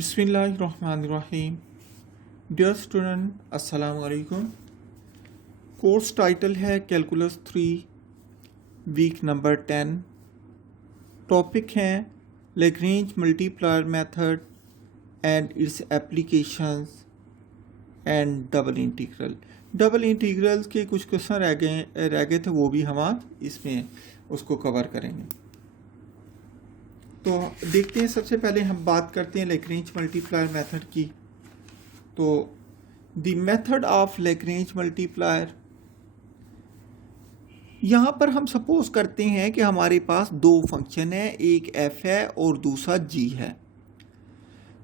बिस्मिल्लाहिर्रहमानिर्रहीम। Dear student, अस्सलाम वालेकुम। कोर्स टाइटल है कैलकुलस 3 वीक नंबर 10। टॉपिक हैं Lagrange multiplier method and it's applications and double integral. Double integrals के कुछ क्वेश्चन रह गए थे, वो भी हम आज इसमें उसको कवर करेंगे। तो देखते हैं, सबसे पहले हम बात करते हैं लैग्रेंज मल्टीप्लायर मेथड की। तो the method of Lagrange multiplier, यहाँ पर हम सपोज करते हैं कि हमारे पास दो फंक्शन है, एक f है और दूसरा g है।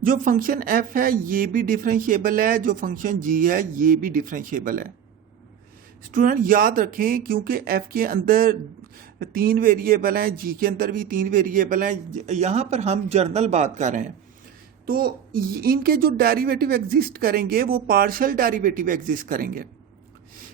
जो फंक्शन f है ये भी डिफरेंशिएबल है, जो फंक्शन g है ये भी डिफरेंशिएबल है। स्टूडेंट याद रखें, क्योंकि f के अंदर 3 वेरिएबल हैं, g के अंदर भी 3 वेरिएबल हैं। यहाँ पर हम जर्नल बात कर रहे हैं, तो इनके जो डेरिवेटिव एग्जिस्ट करेंगे वो पार्शियल डेरिवेटिव एग्जिस्ट करेंगे।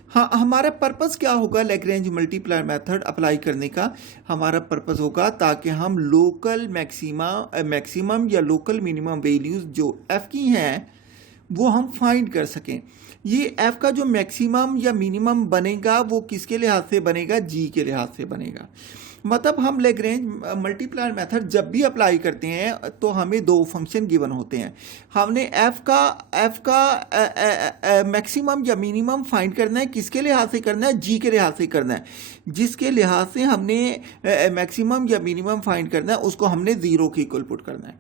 हाँ, हमारा पर्पस क्या होगा लैग्रेंज मल्टीप्लायर मेथड अप्लाई करने का? हमारा पर्पस होगा ताकि हम लोकल मैक्सिमम या लोकल मिनिमम वैल्यूज जो f की हैं वो हम फाइंड कर सकें। ये f का जो मैक्सिमम या मिनिमम बनेगा वो किसके लिहाज से बनेगा? g के लिहाज से बनेगा। मतलब हम लैग्रेंज मल्टीप्लायर मेथड जब भी अप्लाई करते हैं तो हमें दो फंक्शन गिवन होते हैं। हमने f का मैक्सिमम या मिनिमम फाइंड करना है, किसके लिहाज से करना है? g के लिहाज से करना है। जिसके लिहाज से हमने मैक्सिमम या मिनिमम फाइंड करना है उसको हमने 0 के इक्वल पुट करना है।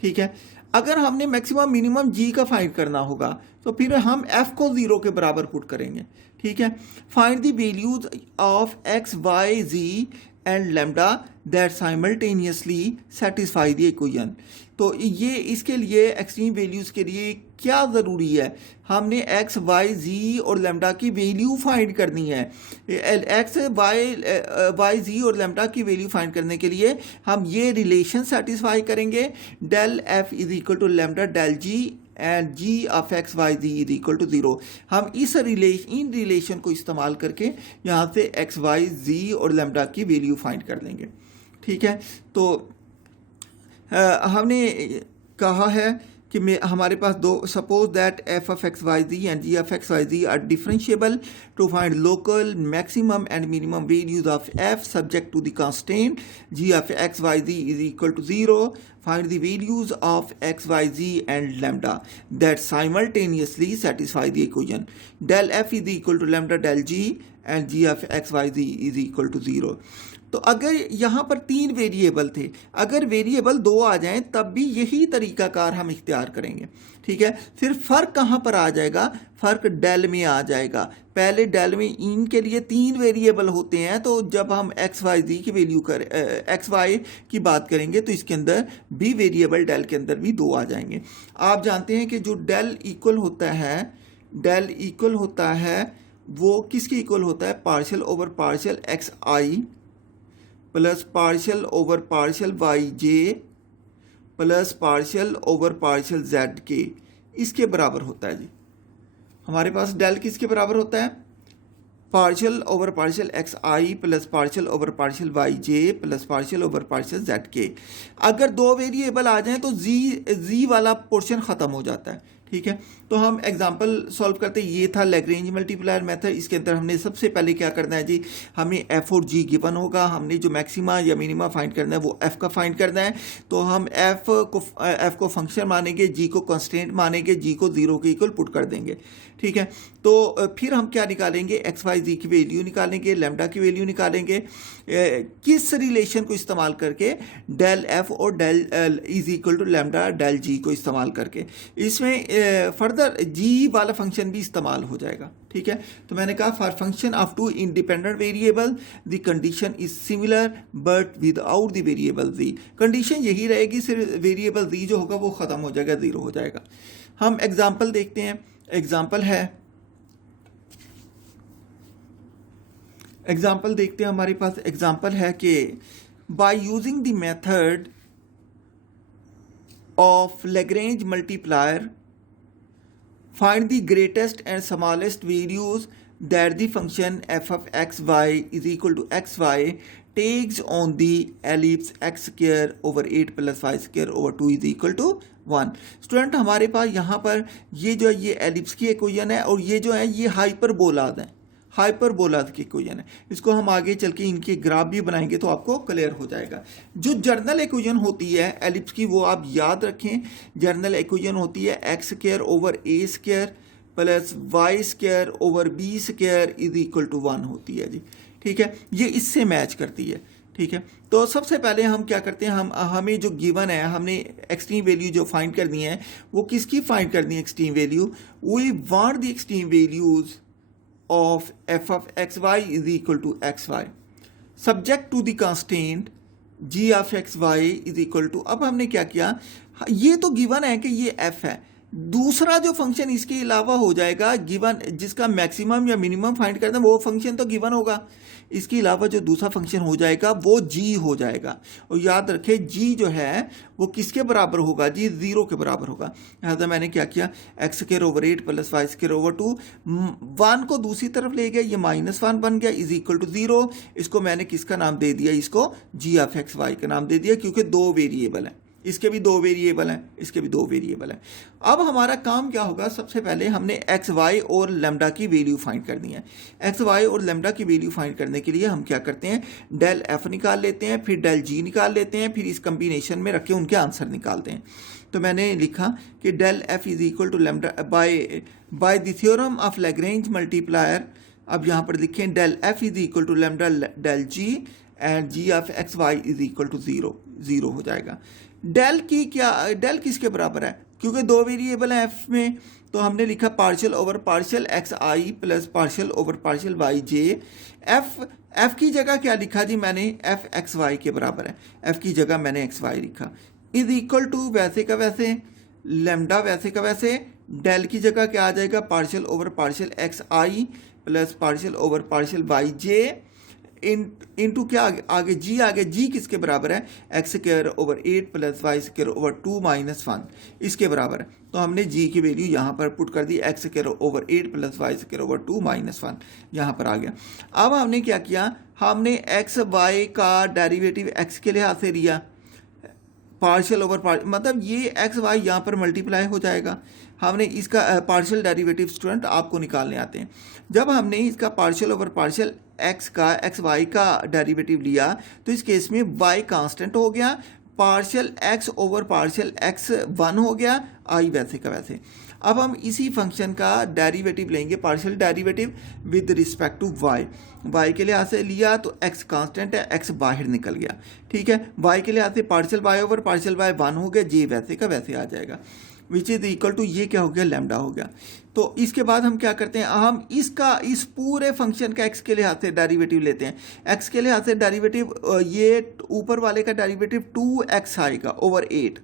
ठीक है, अगर हमने मैक्सिमम मिनिमम g का फाइंड करना होगा तो फिर हम f को 0 के बराबर पुट करेंगे। ठीक है, find the values of x, y, z and lambda that simultaneously satisfy the equation. तो ये इसके लिए एक्सट्रीम वैल्यूज के लिए क्या ज़रूरी है? हमने x, y, z और लैम्डा की वैल्यू फाइंड करनी है। x, y, z और लैम्डा की वैल्यू फाइंड करने के लिए हम ये रिलेशन सेटिस्फाई करेंगे, del f is equal to lambda del g and g of x, y, z is equal to 0। हम इन रिलेशन को इस्तेमाल करके यहाँ से x, y, z और लैम्डा की वैल्यू फाइंड कर लेंगे। ठीक है, तो हमने कहा है कि हमारे पास दो, suppose that f of x, y, z and g of x, y, z are differentiable to find local maximum and minimum values of f subject to the constant g of x, y, z is equal to 0। find the values of x, y, z and lambda that simultaneously satisfy the equation del f is equal to lambda del g and g of x, y, z is equal to 0। तो अगर यहाँ पर 3 variable थे, अगर variable 2 आ जाएं तब भी यही तरीकाकार हम इख्तियार करेंगे। ठीक है, सिर्फ फ़र्क कहाँ पर आ जाएगा? फ़र्क डेल में आ जाएगा। पहले डेल में इनके लिए 3 वेरिएबल होते हैं, तो जब हम एक्स वाई जी की वैल्यू एक्स वाई की बात करेंगे तो इसके अंदर भी वेरिएबल डेल के अंदर भी 2 आ जाएंगे। आप जानते हैं कि जो डेल इक्वल होता है वो किसके इक्वल होता है? Partial over partial X I plus partial over partial Y J plus partial over partial Z के, इसके बराबर होता है जी। हमारे पास डेल किसके बराबर होता है? Partial over partial X I plus partial over partial Y J plus partial over partial Z के। अगर 2 वेरिएबल आ जाएं तो जी वाला पोर्शन ख़त्म हो जाता है। ठीक है, तो हम एग्जांपल सॉल्व करते हैं। ये था लैग्रेंज मल्टीप्लायर मेथड। इसके अंदर हमने सबसे पहले क्या करना है जी, हमें f और g गिवन होगा, हमने जो मैक्सिमा या मिनिमा फाइंड करना है वो f का फाइंड करना है। तो हम f को फंक्शन मानेंगे, g को कंस्टेंट मानेंगे, g को 0 के इक्वल पुट कर देंगे। ठीक है, तो फिर हम क्या निकालेंगे? x, y, z की वैल्यू निकालेंगे, लैम्डा की वैल्यू निकालेंगे। किस रिलेशन को इस्तेमाल करके? डेल f और del is equal to lambda del g को इस्तेमाल करके। इसमें फर्दर g वाला फंक्शन भी इस्तेमाल हो जाएगा। ठीक है, तो मैंने कहा for function of 2 independent variable the condition is similar but without the variable z। Condition यही रहेगी, सिर्फ वेरिएबल z जो होगा वो ख़त्म हो जाएगा, 0 हो जाएगा। हम एग्जाम्पल देखते हैं। एग्जाम्पल देखते हैं। हमारे पास एग्जाम्पल है कि by using the method of Lagrange multiplier find the greatest and smallest values that the function f of xy is equal to xy takes on the ellipse x square over 8 plus y square over 2 is equal to 1। Student हमारे पास यहाँ पर ये जो ये ellipse की equation है और ये जो है ये हाइपरबोलाज है, हाइपरबोलाज की इक्वेशन है। इसको हम आगे चल के इनके ग्राफ भी बनाएंगे तो आपको क्लियर हो जाएगा। जो जर्नल इक्वेशन होती है एलिप्स की वो आप याद रखें, जर्नल इक्वेशन होती है X square over A square plus Y square over B square is equal to 1 होती है जी। ठीक है, ये इससे मैच करती है। ठीक है, तो सबसे पहले हम क्या करते हैं, हमें जो गिवन है हमने एक्सट्रीम वैल्यू जो फाइंड करनी है वो किसकी फाइंड करनी है, extreme value. We want the extreme values of F of X Y is equal to X Y subject to the constant G of X Y is equal to. अब हमने क्या किया, ये तो गिवन है कि ये एफ है, दूसरा जो फंक्शन इसके अलावा हो जाएगा गिवन, जिसका मैक्सिमम या मिनिमम फाइंड करना है वो फंक्शन तो गिवन होगा, इसके अलावा जो दूसरा फंक्शन हो जाएगा वो जी हो जाएगा। और याद रखें जी जो है वो किसके बराबर होगा, जी 0 के बराबर होगा। लिहाजा मैंने क्या किया, X square over 8 plus Y square over 2, 1 को दूसरी तरफ ले गया, ये -1 बन गया इज इक्वल टू 0। इसको मैंने किसका नाम दे दिया, इसको जी ऑफ एक्स वाई का नाम दे दिया, क्योंकि 2 वेरिएबल हैं, इसके भी 2 वेरिएबल हैं, इसके भी 2 वेरिएबल हैं। अब हमारा काम क्या होगा, सबसे पहले हमने एक्स वाई और लेमडा की वैल्यू फाइंड करनी है। एक्स वाई और लेमडा की वैल्यू फाइंड करने के लिए हम क्या करते हैं, डेल एफ निकाल लेते हैं, फिर डेल जी निकाल लेते हैं, फिर इस कम्बिनेशन में रख के उनके आंसर निकालते हैं। तो मैंने लिखा कि del F is equal to lambda by the theorem of Lagrange multiplier. अब यहाँ पर लिखें del F is equal to lambda del G and G of X Y is equal to 0 हो जाएगा। डेल की क्या, डेल किसके बराबर है, क्योंकि 2 वेरिएबल है एफ में, तो हमने लिखा partial over partial X I plus partial over partial Y J. F की जगह क्या लिखा जी मैंने, एफ एक्स वाई के बराबर है, एफ की जगह मैंने एक्स वाई लिखा इज इक्वल टू वैसे का वैसे लेमडा वैसे का वैसे, डेल की जगह क्या आ जाएगा, partial over partial X I plus partial over partial Y J into क्या आगे जी, आगे जी किसके बराबर है, X square over 8 plus Y square over 2 minus 1 इसके बराबर है। तो हमने जी की वैल्यू यहाँ पर पुट कर दी, X square over 8 plus Y square over 2 minus 1 यहाँ पर आ गया। अब हमने क्या किया, हमने एक्स वाई का डेरिवेटिव एक्स के लिहाज से लिया, पार्शियल ओवर मतलब ये एक्स वाई यहाँ पर मल्टीप्लाई हो जाएगा। हमने इसका पार्शियल डेरिवेटिव स्टूडेंट आपको निकालने आते हैं। जब हमने इसका पार्शियल ओवर पार्शियल एक्स का एक्स वाई का डेरिवेटिव लिया तो इस केस में वाई कांस्टेंट हो गया, partial x over partial x 1 हो गया, आई वैसे का वैसे। अब हम इसी फंक्शन का डेरिवेटिव लेंगे, partial derivative with respect to Y. Y के लिहाज से लिया तो एक्स कांस्टेंट है, एक्स बाहर निकल गया। ठीक है, वाई के लिहाज से partial Y over partial Y 1 हो गया, जे वैसे का वैसे आ जाएगा, विच इज इक्वल टू ये क्या हो गया, लैम्डा हो गया। तो इसके बाद हम क्या करते हैं, हम इसका इस पूरे फंक्शन का एक्स के लिहाज से डेरिवेटिव लेते हैं। एक्स के लिहाज से डेरिवेटिव ये ऊपर वाले का डेरिवेटिव 2x आएगा ओवर 8,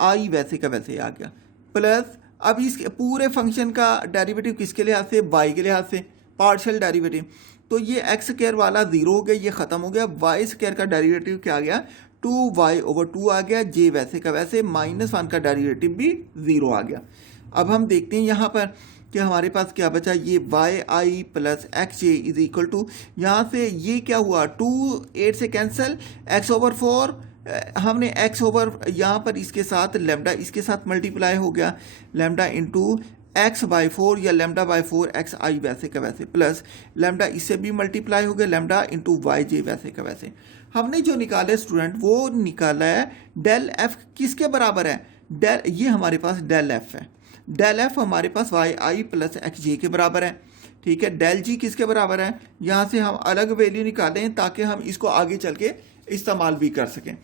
आई वैसे का वैसे आ गया, प्लस अब इस पूरे फंक्शन का डेरिवेटिव किसके लिहाज से, वाई के लिहाज से, पार्शियल डेरिवेटिव। तो ये एक्स स्क्वायर वाला 0 हो गया, ये ख़त्म हो गया, वाई स्क्वायर का डेरिवेटिव क्या आ गया, 2y ओवर 2 आ गया, जे वैसे का वैसे, -1 का डेरिवेटिव भी 0 आ गया। अब हम देखते हैं यहाँ पर कि हमारे पास क्या बचा, ये Y I plus X J is equal to, यहाँ से ये क्या हुआ, 2 8 से कैंसिल, एक्स ओवर 4 हमने एक्स ओवर यहाँ पर इसके साथ लेमडा इसके साथ मल्टीप्लाई हो गया, लेमडा इंटू एक्स बाई 4 या लेमडा बाई 4 एक्स आई वैसे का वैसे, प्लस लेमडा इससे भी मल्टीप्लाई हो गया, लेमडा इंटू वाई जे वैसे का वैसे। हमने जो निकाला है स्टूडेंट वो निकाला है डेल एफ किसके बराबर है, डेल, ये हमारे पास डेल एफ है, डेल एफ हमारे पास वाई आई प्लस एक्स जे के बराबर है। ठीक है, डेल जी किसके बराबर है, यहाँ से हम अलग वैल्यू निकालें ताकि हम इसको आगे चल के इस्तेमाल भी कर सकें।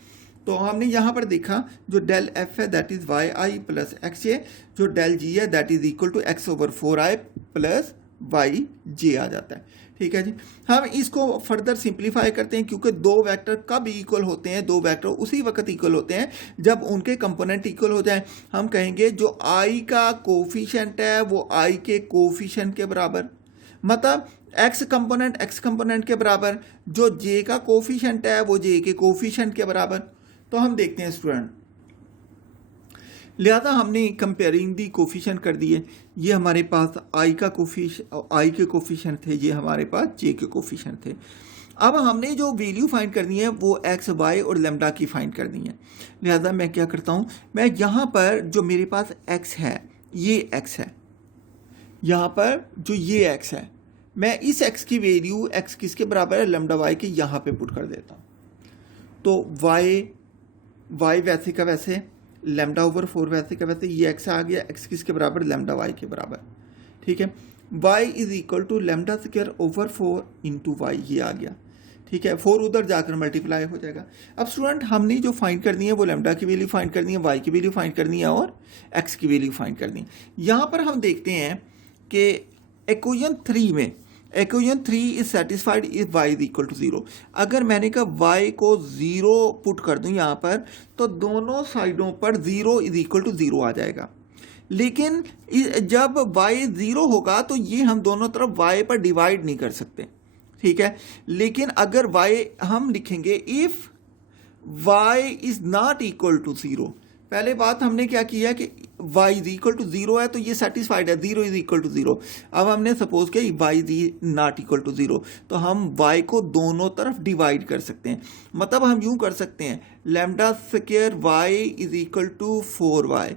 तो हमने यहाँ पर देखा जो डेल एफ है that is Y I plus X J, जो डेल जी है that is equal to X over 4i plus Y J आ जाता है। ठीक है जी, हम इसको फर्दर सिंप्लीफाई करते हैं क्योंकि 2 वेक्टर कब इक्वल होते हैं, 2 वेक्टर उसी वक्त इक्वल होते हैं जब उनके कंपोनेंट इक्वल हो जाएं। हम कहेंगे जो आई का कोफिशिएंट है वो आई के कोफिशिएंट के बराबर, मतलब एक्स कंपोनेंट के बराबर, जो जे का कोफिशिएंट है वो जे के कोफिशिएंट के बराबर। तो हम देखते हैं स्टूडेंट, लिहाजा हमने कंपेयरिंग दी कोफिशिएंट कर दिए, ये हमारे पास आई के कोफिशिएंट थे, ये हमारे पास जे के कोफिशिएंट थे। अब हमने जो वैल्यू फाइंड करनी है वो एक्स वाई और लेमडा की फाइंड करनी है। लिहाजा मैं क्या करता हूँ, मैं यहाँ पर जो मेरे पास एक्स है, ये एक्स है, यहाँ पर जो ये एक्स है, मैं इस एक्स की वैल्यू एक्स किसके बराबर है, लेमडा वाई के, यहाँ पे पुट कर देता हूँ। तो वाई वैसे का वैसे, लेमडा ओवर 4 वैसे का वैसे, ये एक्स आ गया, एक्स किसके बराबर, लेमडा वाई के बराबर। ठीक है, y is equal to lambda square over 4 into Y, ये आ गया। ठीक है, 4 उधर जाकर मल्टीप्लाई हो जाएगा। अब स्टूडेंट हमने जो फाइंड करनी है वो लेमडा की वैल्यू फाइंड करनी है, वाई की वैल्यू फाइंड करनी है और एक्स की वैल्यू फाइंड करनी है। यहाँ पर हम देखते हैं कि इक्वेशन 3 में, equation 3 is satisfied if y is equal to 0। अगर मैंने कहा y को 0 पुट कर दूं यहाँ पर, तो दोनों साइडों पर 0 इज इक्वल टू 0 आ जाएगा। लेकिन जब y 0 होगा तो ये हम दोनों तरफ y पर डिवाइड नहीं कर सकते। ठीक है, लेकिन अगर y हम लिखेंगे if y is not equal to 0, पहले बात हमने क्या किया कि y इज इक्वल टू 0 है तो ये सेटिस्फाइड है, 0 इज इक्वल टू 0। अब हमने सपोज किया y is not equal to 0, तो हम y को दोनों तरफ डिवाइड कर सकते हैं। मतलब हम यूं कर सकते हैं, lambda square y is equal to 4y,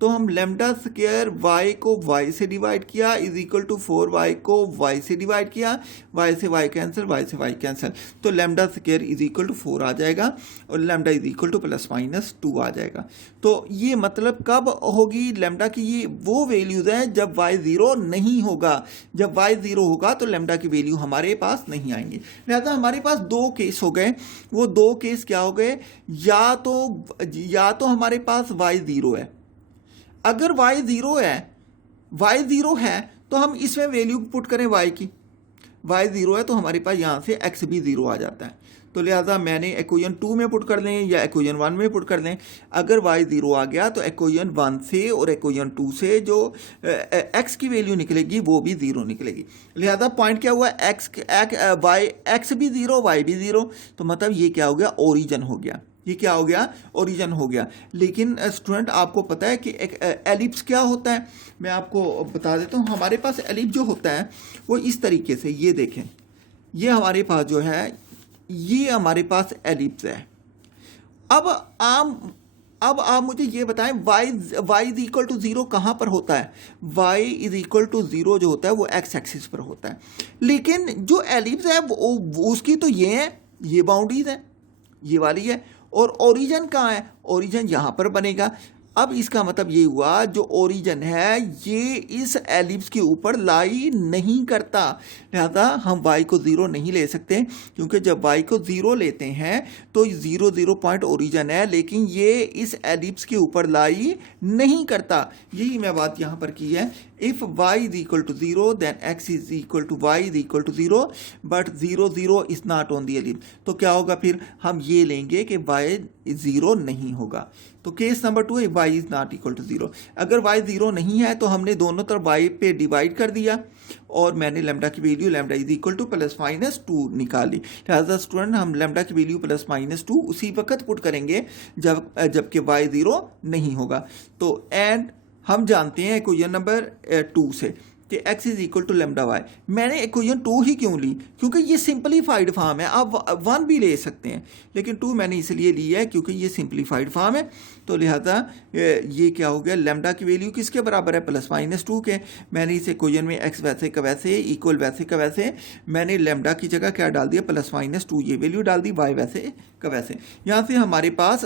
तो हम लेमडा स्क्वायर y को y से डिवाइड किया इज इक्वल टू 4y को y से डिवाइड किया, y से y कैंसिल, y से y कैंसिल, तो lambda square is equal to 4 आ जाएगा और lambda is equal to plus minus 2 आ जाएगा। तो ये मतलब कब होगी लेमडा की, ये वो वैल्यूज हैं जब y 0 नहीं होगा। जब y 0 होगा तो लेमडा की वैल्यू हमारे पास नहीं आएंगी। लिहाजा हमारे पास दो केस हो गए। वो दो केस क्या हो गए, या तो हमारे पास y 0 है, अगर y 0 है तो हम इसमें वैल्यू पुट करें y की, y 0 है तो हमारे पास यहाँ से x भी 0 आ जाता है। तो लिहाजा मैंने इक्वेशन 2 में पुट कर दें या इक्वेशन 1 में पुट कर दें। अगर y 0 आ गया तो इक्वेशन 1 से और इक्वेशन 2 से जो x की वैल्यू निकलेगी वो भी 0 निकलेगी। लिहाजा पॉइंट क्या हुआ, x भी 0 y भी 0, तो मतलब ये क्या हो गया, ओरिजिन हो गया। ये क्या हो गया, ओरिजिन हो गया। लेकिन स्टूडेंट आपको पता है कि एक एलिप्स क्या होता है, मैं आपको बता देता हूँ। हमारे पास एलिप्स जो होता है वो इस तरीके से, ये देखें, ये हमारे पास जो है, ये हमारे पास एलिप्स है। अब आप मुझे ये बताएं, y इज इक्वल टू 0 कहाँ पर होता है, y इज इक्वल टू 0 जो होता है वो x एक्सिस पर होता है। लेकिन जो एलिप्स है वो उसकी तो ये है, ये बाउंड्रीज है, ये वाली है, और ओरिजिन कहाँ है, ओरिजिन यहाँ पर बनेगा। अब इसका मतलब ये हुआ जो ओरिजिन है ये इस एलिप्स के ऊपर लाई नहीं करता। लिहाजा हम y को 0 नहीं ले सकते, क्योंकि जब y को 0 लेते हैं तो 0 पॉइंट ओरिजिन है, लेकिन ये इस एलिप्स के ऊपर लाई नहीं करता। यही मैं बात यहाँ पर की है, if y is equal to 0 then x is equal to y is equal to 0 but 0 is not on the ellipse। तो क्या होगा फिर, हम ये लेंगे कि y 0 नहीं होगा। तो केस नंबर 2 है y is not equal to 0। अगर y 0 नहीं है तो हमने दोनों तरफ y पे डिवाइड कर दिया और मैंने लेमडा की value lambda is equal to plus minus 2 निकाली। लिहाजा स्टूडेंट हम लेमडा की वैल्यू प्लस माइनस 2 उसी वक्त पुट करेंगे जबकि y 0 नहीं होगा। तो एंड हम जानते हैं इक्वेशन नंबर 2 से कि x is equal to lambda Y. मैंने इक्वेशन 2 ही क्यों ली, क्योंकि ये सिंपलीफाइड फॉर्म है। आप 1 भी ले सकते हैं, लेकिन 2 मैंने इसलिए ली है क्योंकि ये सिंपलीफाइड फॉर्म है। तो लिहाजा ये क्या हो गया, लेमडा की वैल्यू किसके बराबर है, प्लस माइनस 2 के। मैंने इस इक्वेशन में x वैसे का वैसे इक्वल वैसे का वैसे, मैंने लेमडा की जगह क्या डाल दिया, प्लस माइनस 2 ये वैल्यू डाल दी, y वैसे का वैसे। यहाँ से हमारे पास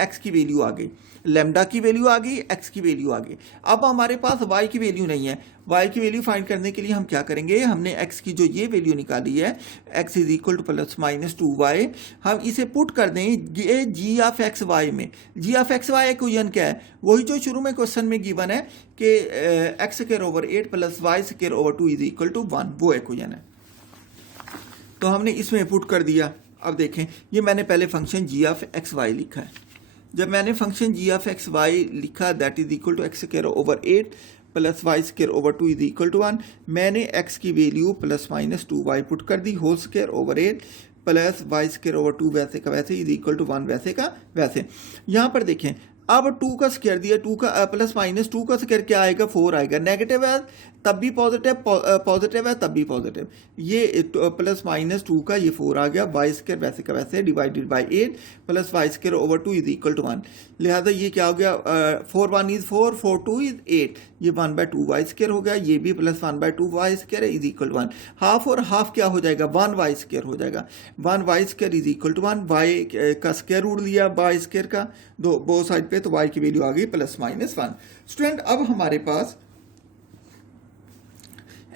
x की वैल्यू आ गई, लेमडा की वैल्यू आ गई, x की वैल्यू आ गई। अब हमारे पास y की वैल्यू नहीं है। y की वैल्यू फाइंड करने के लिए हम क्या करेंगे, हमने x की जो ये वैल्यू निकाली है, x is equal to plus minus 2y, हम इसे पुट कर दें ये g ऑफ एक्स वाई में। g of X Y equation क्या है, वही जो शुरू में क्वेश्चन में गिवन है कि x square over 8 plus y square over 2 is equal to 1, वो इक्वेशन है। तो हमने इसमें पुट कर दिया। अब देखें, ये मैंने पहले function g of X Y लिखा है। जब मैंने function g of X Y लिखा, that is equal to X square over 8 plus Y square over 2 is equal to 1, मैंने x की वैल्यू प्लस माइनस 2y पुट कर दी, whole square over 8 plus Y square over 2 वैसे का वैसे is equal to 1 वैसे का वैसे। यहाँ पर देखें, अब 2 का स्क्वायर दिया, 2 का प्लस माइनस 2 का स्क्वायर क्या आएगा, 4 आएगा। नेगेटिव है तब भी पॉजिटिव, पॉजिटिव है तब भी पॉजिटिव। ये प्लस माइनस 2 का ये 4 आ गया। वाई स्क्वायर वैसे का वैसे divided by 8 plus Y square over 2 is equal to 1। लिहाजा ये क्या हो गया, 4 1 इज 4, 4 2 इज 8, ये 1/2 वाई स्क्वायर हो गया। ये भी plus 1/2 Y square is equal to 1। Half और हाफ क्या हो जाएगा, 1 वाई स्क्वायर हो जाएगा। 1 Y square is equal to 1। Y का स्क्वायर उड़ लिया वाई स्क्वायर का दो साइड पे, तो वाई की वैल्यू आ गई प्लस माइनस 1। स्टूडेंट अब हमारे पास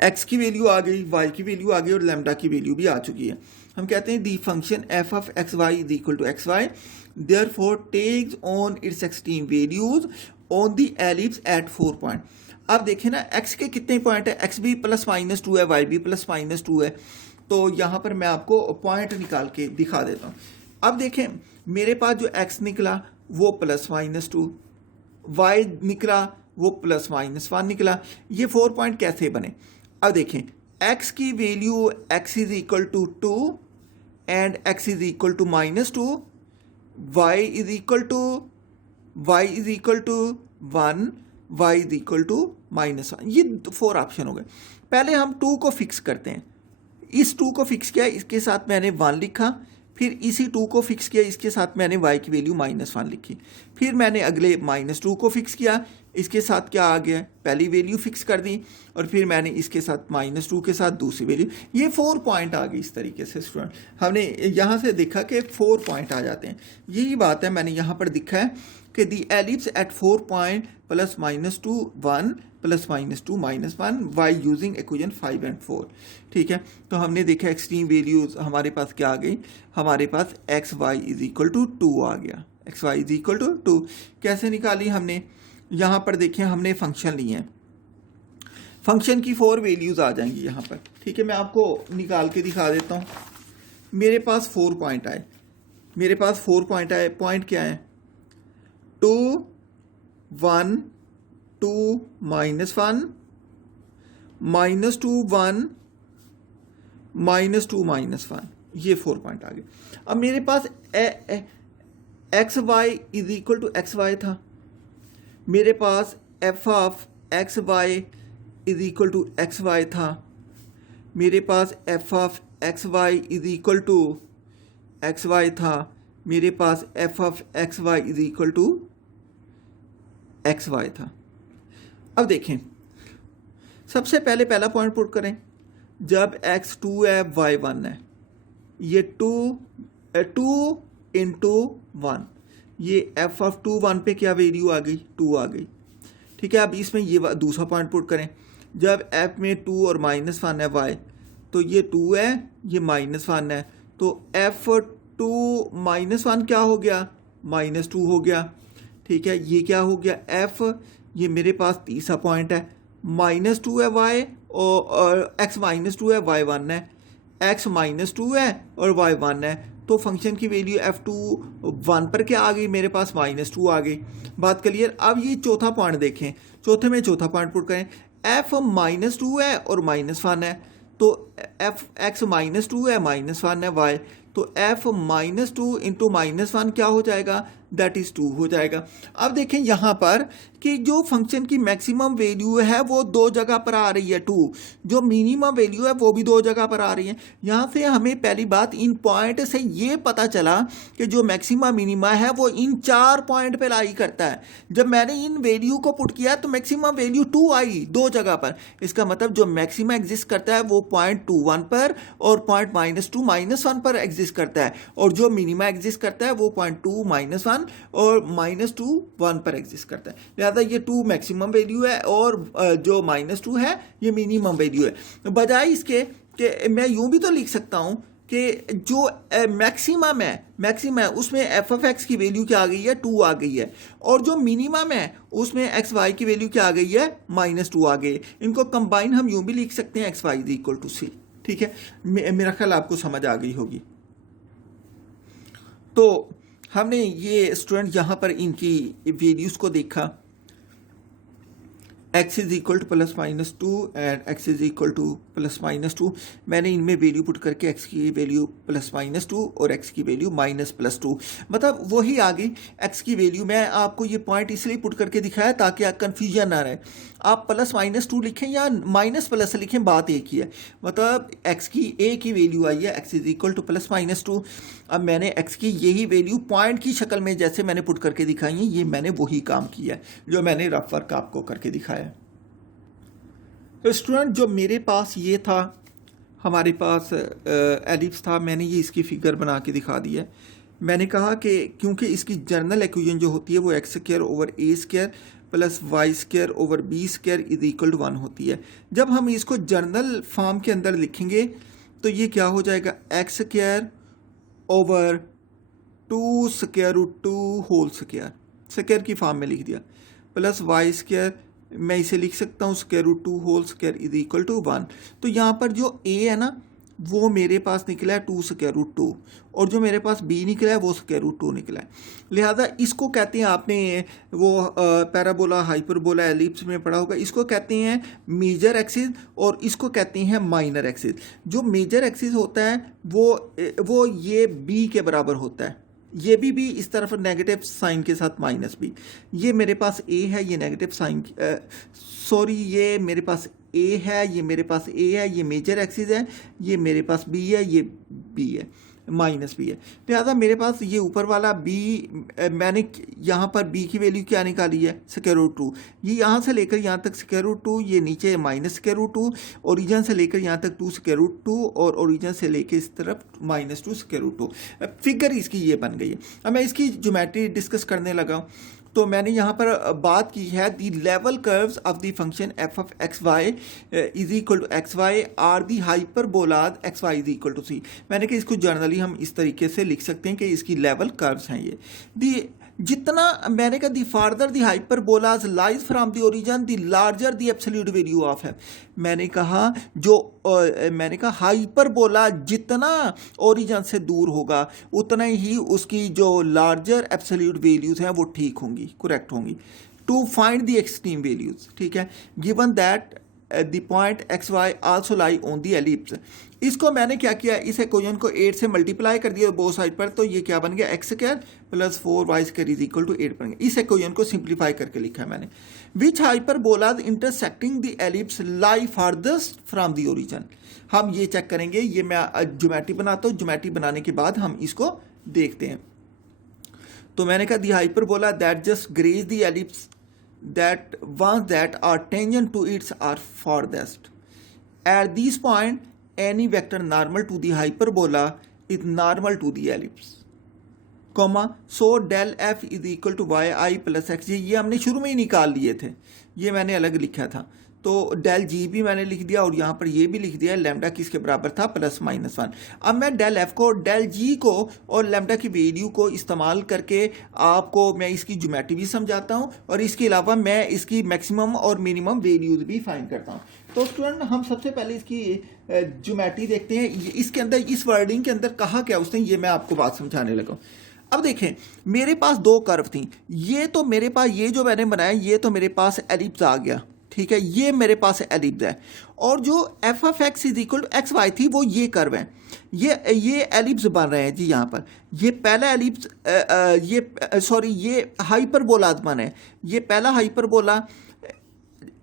x की वैल्यू आ गई, y की वैल्यू आ गई और लैम्डा की वैल्यू भी आ चुकी है। हम कहते हैं the function f of xy is equal to xy therefore takes on its extreme values on the ellipse at 4 point. अब देखें ना x के कितने पॉइंट है, x भी प्लस माइनस 2 है, y भी प्लस माइनस 2 है। तो यहाँ पर मैं आपको पॉइंट निकाल के दिखा देता हूँ। अब देखें मेरे पास जो x निकला वो प्लस माइनस 2, y निकला वो प्लस माइनस 1 निकला। ये 4 पॉइंट कैसे बने, अब देखें x की value x is equal to 2 and x is equal to -2, y is equal to 1, y is equal to -1। ये 4 ऑप्शन हो गए। पहले हम 2 को फिक्स करते हैं। इस 2 को फिक्स किया, इसके साथ मैंने 1 लिखा, फिर इसी 2 को फिक्स किया, इसके साथ मैंने y की वैल्यू -1 लिखी, फिर मैंने अगले -2 को फिक्स किया, इसके साथ क्या आ गया, पहली वैल्यू फिक्स कर दी, और फिर मैंने इसके साथ -2 के साथ दूसरी वैल्यू। ये 4 पॉइंट आ गई। इस तरीके से स्टूडेंट हमने यहाँ से देखा कि 4 पॉइंट आ जाते हैं। यही बात है मैंने यहाँ पर दिखा है कि the ellipse at 4 point plus -2 1 plus -2 -1 Y using equation 5 and 4। ठीक है, तो हमने देखा एक्सट्रीम वैल्यूज हमारे पास क्या आ गई, हमारे पास X Y is equal to 2 आ गया। X Y is equal to 2 कैसे निकाली हमने, यहाँ पर देखें हमने फंक्शन लिए हैं, फंक्शन की 4 वैल्यूज आ जाएंगी यहाँ पर। ठीक है, मैं आपको निकाल के दिखा देता हूँ। मेरे पास 4 पॉइंट आए, मेरे पास 4 पॉइंट आए। पॉइंट क्या है, 2 1 2 -1 -2 1 -2 -1, ये 4 पॉइंट आ गए। अब मेरे पास X Y is equal to X Y था, मेरे पास F of X Y is equal to X Y था, मेरे पास F of X Y is equal to X Y था, मेरे पास F of X Y is equal to X Y था। अब देखें, सबसे पहले पहला पॉइंट पुट करें, जब x 2 है y 1 है, ये 2 इंटू 1, ये f ऑफ 2 1 पे क्या वैल्यू आ गई, 2 आ गई। ठीक है, अब इसमें ये दूसरा पॉइंट पुट करें, जब f में 2 और -1 है y, तो ये 2 है, ये -1 है, तो f 2 -1 क्या हो गया, -2 हो गया। ठीक है, ये क्या हो गया f, ये मेरे पास तीसरा पॉइंट है, -2 है y और x -2 है y 1 है, x -2 है और y 1 है, तो फंक्शन की वैल्यू f2 1 पर क्या आ गई, मेरे पास -2 आ गई। बात क्लियर। अब ये चौथा पॉइंट देखें, चौथे में चौथा पॉइंट पुट करें, f -2 है और -1 है, तो f x -2 है -1 है y, तो f -2 इंटू -1 क्या हो जाएगा, दैट इज 2 हो जाएगा। अब देखें यहाँ पर कि जो फंक्शन की मैक्सिमम वैल्यू है वो 2 जगह पर आ रही है 2, जो मिनिमम वैल्यू है वो भी 2 जगह पर आ रही है। यहाँ से हमें पहली बात इन पॉइंट से ये पता चला कि जो मैक्सिमम मिनिमा है वो इन 4 पॉइंट पे लाई करता है। जब मैंने इन वैल्यू को पुट किया तो मैक्सिमम वैल्यू 2 आई 2 जगह पर, इसका मतलब जो मैक्सिमम एग्जिस्ट करता है वो पॉइंट 2 1 पर और पॉइंट -2 -1 पर एग्जिस्ट करता है, और जो मिनिमा एग्जिस्ट करता है वो पॉइंट 2 -1 और -2 1 पर एग्जिस्ट करता है। लिहाजा ये 2 मैक्सिमम वैल्यू है और जो -2 है ये मिनिमम वैल्यू है। बजाय इसके कि मैं यूं भी तो लिख सकता हूं कि जो मैक्सिमम है उसमें एफ ऑफ एक्स की वैल्यू क्या आ गई है, 2 आ गई है, और जो मिनिमम है उसमें एक्स वाई की वैल्यू क्या आ गई है, -2 आ गई। इनको कंबाइन हम यूं भी लिख सकते हैं, X Y is equal to C. ठीक है, मेरा ख्याल आपको समझ आ गई होगी। तो हमने ये स्टूडेंट यहाँ पर इनकी वैल्यूज़ को देखा। x is equal to plus minus two and x is equal to plus minus two. मैंने इनमें वैल्यू पुट करके x की वैल्यू प्लस माइनस टू और x की वैल्यू माइनस प्लस टू, मतलब वही आ गई x की वैल्यू। मैं आपको ये पॉइंट इसलिए पुट करके दिखाया ताकि आप कन्फ्यूजन ना रहे। आप प्लस माइनस टू लिखें या माइनस प्लस लिखें, बात एक ही है। मतलब x की a की वैल्यू आई है x is equal to plus minus two. अब मैंने x की यही वैल्यू पॉइंट की शक्ल में जैसे मैंने पुट करके दिखाई है, ये मैंने वही काम किया है जो मैंने रफ वर्क आपको करके दिखाया। तो स्टूडेंट जो मेरे पास ये था, हमारे पास एलिप्स था, मैंने ये इसकी फिगर बना के दिखा दी है। मैंने कहा कि क्योंकि इसकी जर्नल इक्वेशन जो होती है वो X square over A square plus Y square over B square is equal to 1 होती है। जब हम इसको जर्नल फॉर्म के अंदर लिखेंगे तो ये क्या हो जाएगा, X square over 2 square root 2 whole square, square की फॉर्म में लिख दिया, प्लस वाई स्क्वायर, मैं इसे लिख सकता हूँ square root 2 whole square is equal to 1। तो यहाँ पर जो a है ना वो मेरे पास निकला है 2 स्क्वायर रूट 2 और जो मेरे पास b निकला है वो स्क्वायर रूट 2 निकला है। लिहाजा इसको कहते हैं, आपने वो पैराबोला हाइपरबोला एलिप्स में पढ़ा होगा, इसको कहते हैं मेजर एक्सिस और इसको कहते हैं माइनर एक्सिस। जो मेजर एक्सिस होता है वो ये b के बराबर होता है, ये भी इस तरफ नेगेटिव साइन के साथ माइनस भी। ये मेरे पास a है, ये नेगेटिव साइन सॉरी ये मेरे पास a है, ये मेरे पास a है, ये मेजर एक्सिस है, ये मेरे पास b है, ये b है, माइनस b है। लिहाजा मेरे पास ये ऊपर वाला b, मैंने यहाँ पर b की वैल्यू क्या निकाली है, स्क्वायर रूट 2। ये यहाँ से लेकर यहाँ तक स्क्वायर रूट 2, ये नीचे माइनस स्क्वायर रूट 2, ओरिजिन से लेकर यहाँ तक 2 स्क्वायर रूट 2 और ओरिजिन से लेकर इस तरफ माइनस 2 स्क्वायर रूट 2। फिगर इसकी ये बन गई है। अब मैं इसकी ज्योमेट्री डिस्कस करने लगा तो मैंने यहाँ पर बात की है the level curves of the function F of X Y is equal to X Y are the hyperbolas X Y is equal to C. मैंने कहा इसको जर्नली हम इस तरीके से लिख सकते हैं कि इसकी लेवल कर्व्स हैं ये। दी जितना मैंने कहा the farther the hyperbolas lies from the origin the larger the absolute value of है। मैंने कहा मैंने कहा हाइपरबोला जितना ओरिजिन से दूर होगा उतना ही उसकी जो लार्जर एब्सोल्यूट वैल्यूज हैं वो ठीक होंगी, करेक्ट होंगी। To find the extreme values, ठीक है, given that the point X Y also lie on the ellipse. इसको मैंने क्या किया, इस इक्वेशन को 8 से मल्टीप्लाई कर दिया बोथ साइड पर, तो ये क्या बन गया, X square plus 4y square is equal to 8 बन गया। इस इक्वेशन को सिंप्लीफाई करके लिखा है मैंने। Which hyperbolas intersecting the ellipse lie farthest from the origin. हम ये चेक करेंगे, ये मैं ज्योमेट्री बनाता हूँ, ज्योमेट्री बनाने के बाद हम इसको देखते हैं। तो मैंने कहा the hyperbola that just grazes the ellipse that ones that are tangent to its are farthest. At this point, any vector normal to the hyperbola is normal to the ellipse. comma so del f is equal to yi plus x। ये हमने शुरू में ही निकाल लिए थे, ये मैंने अलग लिखा था। तो डेल जी भी मैंने लिख दिया और यहाँ पर ये भी लिख दिया, लैम्डा किसके बराबर था, प्लस माइनस 1। अब मैं डेल एफ को, डेल जी को और लैम्डा की वैल्यू को इस्तेमाल करके आपको मैं इसकी ज्योमेट्री भी समझाता हूँ और इसके अलावा मैं इसकी मैक्सिमम और मिनिमम वैल्यूज भी फाइंड करता हूँ। तो स्टूडेंट हम सबसे पहले इसकी ज्योमेट्री देखते हैं। इसके अंदर इस वर्डिंग के अंदर कहा क्या उसने, ये मैं आपको बात समझाने लगा। अब देखें मेरे पास दो कर्व थी, ये तो मेरे पास ये जो मैंने बनाया ये तो मेरे पास एलिप्स आ गया, ठीक है, ये मेरे पास एलिप्स है। और जो F of X is equal to X Y थी वो ये कर्व है, ये एलिप्स बन रहे हैं जी। यहाँ पर ये पहला एलिप्स ये हाइपरबोलाज बन है, ये पहला हाइपरबोला।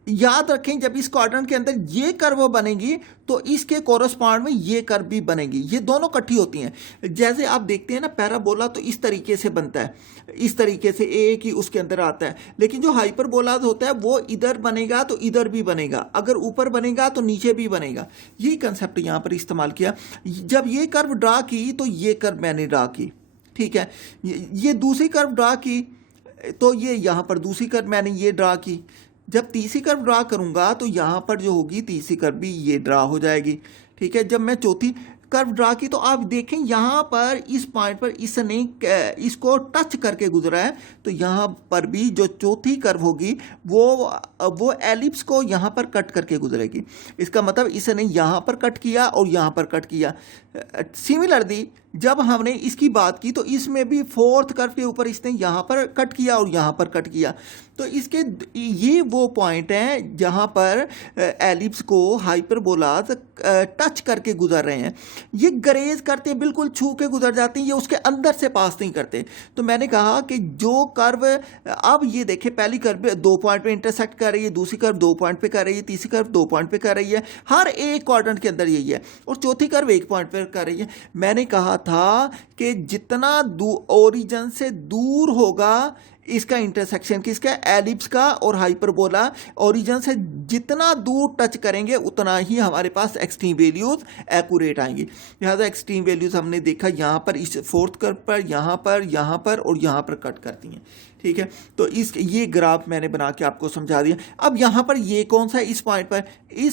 याद रखें जब इस क्वाड्रेंट के अंदर ये कर्व बनेगी तो इसके कोरस्पॉन्ड में ये कर्व भी बनेगी, ये दोनों इकट्ठी होती हैं। जैसे आप देखते हैं ना पैराबोला तो इस तरीके से बनता है, इस तरीके से एक ही उसके अंदर आता है, लेकिन जो हाइपरबोला होता है वो इधर बनेगा तो इधर भी बनेगा, अगर ऊपर बनेगा तो नीचे भी बनेगा। यही कंसेप्ट यहाँ पर इस्तेमाल किया। जब ये कर्व ड्रा की तो ये कर्व मैंने ड्रा की, ठीक है, ये दूसरी कर्व ड्रा की तो ये यहाँ पर दूसरी कर्व मैंने ये ड्रा की। जब तीसरी कर्व ड्रा करूंगा तो यहाँ पर जो होगी तीसरी कर्व भी ये ड्रा हो जाएगी, ठीक है। जब मैं चौथी कर्व ड्रा की तो आप देखें यहाँ पर इस पॉइंट पर इसने इसको टच करके गुजरा है, तो यहाँ पर भी जो चौथी कर्व होगी वो एलिप्स को यहाँ पर कट करके गुजरेगी। इसका मतलब इसने यहाँ पर कट किया और यहाँ पर कट किया। सिमिलरली जब हमने इसकी बात की तो इसमें भी फोर्थ कर्व के ऊपर इसने यहाँ पर कट किया और यहाँ पर कट किया, तो इसके ये वो पॉइंट हैं जहाँ पर एलिप्स को हाइपरबोलास टच करके गुजर रहे हैं। ये ग्रेज करते हैं, बिल्कुल छू के गुजर जाते हैं, ये उसके अंदर से पास नहीं करते। तो मैंने कहा कि जो कर्व, अब ये देखें, पहली कर्व 2 पॉइंट पे इंटरसेक्ट कर रही है, दूसरी कर्व 2 पॉइंट पे कर रही है, तीसरी कर्व 2 पॉइंट पे कर रही है, हर एक क्वाड्रेंट के अंदर यही है, और चौथी कर्व 1 पॉइंट पे कर रही है। मैंने कहा था कि जितना ओरिजिन से दूर होगा इसका इंटरसेक्शन किसका, एलिप्स का और हाइपरबोला, ओरिजिन से जितना दूर टच करेंगे उतना ही हमारे पास एक्सट्रीम वैल्यूज एक्यूरेट आएंगी। लिहाजा एक्सट्रीम वैल्यूज हमने देखा यहाँ पर, इस फोर्थ कर्व पर, यहाँ पर और यहाँ पर कट करती हैं। ठीक है, तो ये ग्राफ मैंने बना के आपको समझा दिया। अब यहाँ पर ये कौन सा है, इस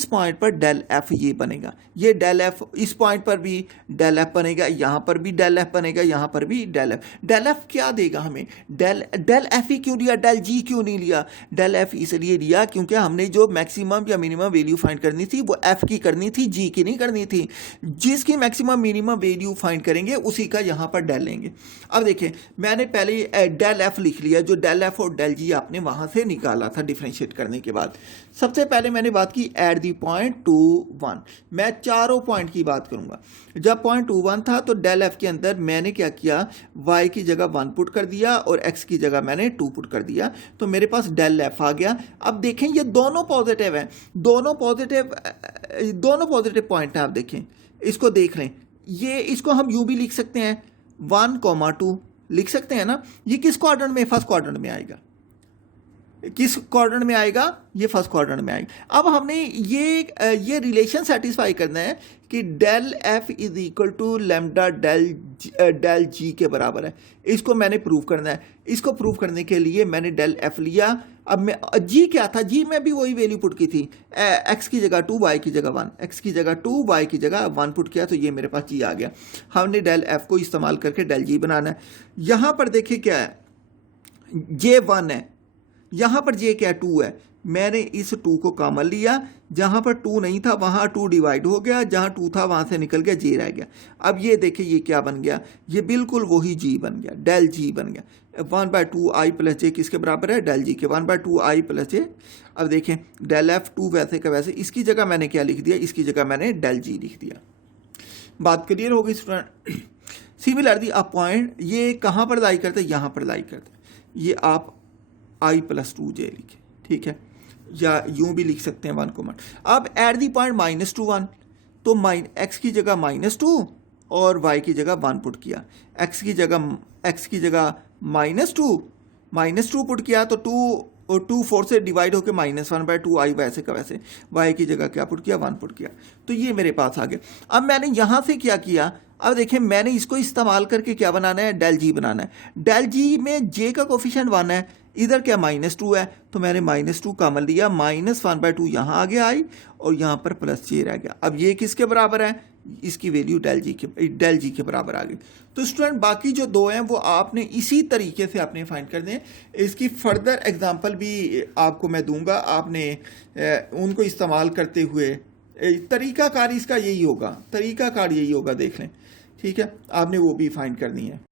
पॉइंट पर डेल एफ ये बनेगा, ये डेल एफ, इस पॉइंट पर भी डेल एफ बनेगा, यहाँ पर भी डेल एफ बनेगा, यहाँ पर भी डेल एफ। डेल एफ क्या देगा हमें, डेल एफ ही क्यों लिया, डेल जी क्यों नहीं लिया? डेल एफ इसलिए लिया क्योंकि हमने जो मैक्सिमम या मिनिमम वैल्यू फाइंड करनी थी वो एफ की करनी थी, जी की नहीं करनी थी। जिसकी मैक्सिमम मिनिमम वैल्यू फाइंड करेंगे उसी का यहाँ पर डेल लेंगे। अब देखें, मैंने पहले डेल एफ लिख लिया, जो डेल एफ और डेल जी आपने वहां से निकाला था डिफरेंशिएट करने के बाद। सबसे पहले मैंने बात की एट दी पॉइंट 2 1, मैं चारों पॉइंट की बात करूंगा। जब पॉइंट 2 1 था तो डेल एफ के अंदर मैंने क्या किया, y की जगह 1 पुट कर दिया और x की जगह मैंने 2 पुट कर दिया, तो मेरे पास डेल एफ आ गया। अब देखें ये दोनों पॉजिटिव हैं, दोनों पॉजिटिव पॉइंट हैं। आप देखें, इसको देख लें, ये इसको हम यूं भी लिख सकते हैं, 1,2 लिख सकते हैं ना। ये किस क्वाड्रेंट में, फर्स्ट क्वाड्रेंट में आएगा। किस क्वाड्रेंट में आएगा, ये फर्स्ट क्वाड्रेंट में आएगा। अब हमने ये रिलेशन सेटिस्फाई करना है कि del F is equal to lambda del G के बराबर है। इसको मैंने प्रूव करना है। इसको प्रूव करने के लिए मैंने डेल एफ लिया। अब मैं जी क्या था, जी में भी वही वैल्यू पुट की थी, एक्स की जगह 2 वाई की जगह 1, एक्स की जगह 2 वाई की जगह 1 पुट किया, तो ये मेरे पास जी आ गया। हमने डेल एफ को इस्तेमाल करके डेल जी बनाना है। यहाँ पर देखिए क्या है, जे 1 है, यहाँ पर जे क्या 2 है। मैंने इस 2 को कॉमन लिया, जहाँ पर 2 नहीं था वहाँ 2 डिवाइड हो गया, जहाँ 2 था वहाँ से निकल गया, जे रह गया। अब ये देखिए ये क्या बन गया, ये बिल्कुल वही जी बन गया, डेल जी बन गया। 1/2 आई प्लस जे किसके बराबर है, डेल जी के, 1/2 आई प्लस जे। अब देखें डेल एफ 2 वैसे का वैसे, इसकी जगह मैंने क्या लिख दिया, इसकी जगह मैंने डेल जी लिख दिया। बात क्लियर होगी स्टूडेंट। सिमिलरली अब पॉइंट ये कहाँ पर लाई करते हैं, यहाँ पर लाई करते हैं। ये आप i+2j लिखे, ठीक है, या यूं भी लिख सकते हैं 1 कॉमन। अब एट दी पॉइंट -1, तो x की जगह -2 और y की जगह 1 पुट किया, x की जगह -2 पुट किया, तो 2 4 से डिवाइड होकर -1/2 आई वैसे का वैसे, y की जगह क्या पुट किया, 1 पुट किया, तो ये मेरे पास आ गया। अब मैंने यहाँ से क्या किया, अब देखें मैंने इसको इस्तेमाल करके क्या बनाना है, डेल जी बनाना है। डेल जी में j का कोफिशिएंट 1 है, इधर क्या -2 है, तो मैंने -2 कॉमन लिया, -1/2 यहाँ आ गया आई, और यहाँ पर प्लस जे रह गया। अब ये किसके बराबर है, इसकी वैल्यू डेल जी के बराबर आ गई। तो स्टूडेंट बाकी जो 2 हैं वो आपने इसी तरीके से आपने फाइंड करने हैं। इसकी फर्दर एग्जांपल भी आपको मैं दूंगा, आपने उनको इस्तेमाल करते हुए तरीकाकार इसका यही होगा, देख लें, ठीक है, आपने वो भी फाइंड करनी है।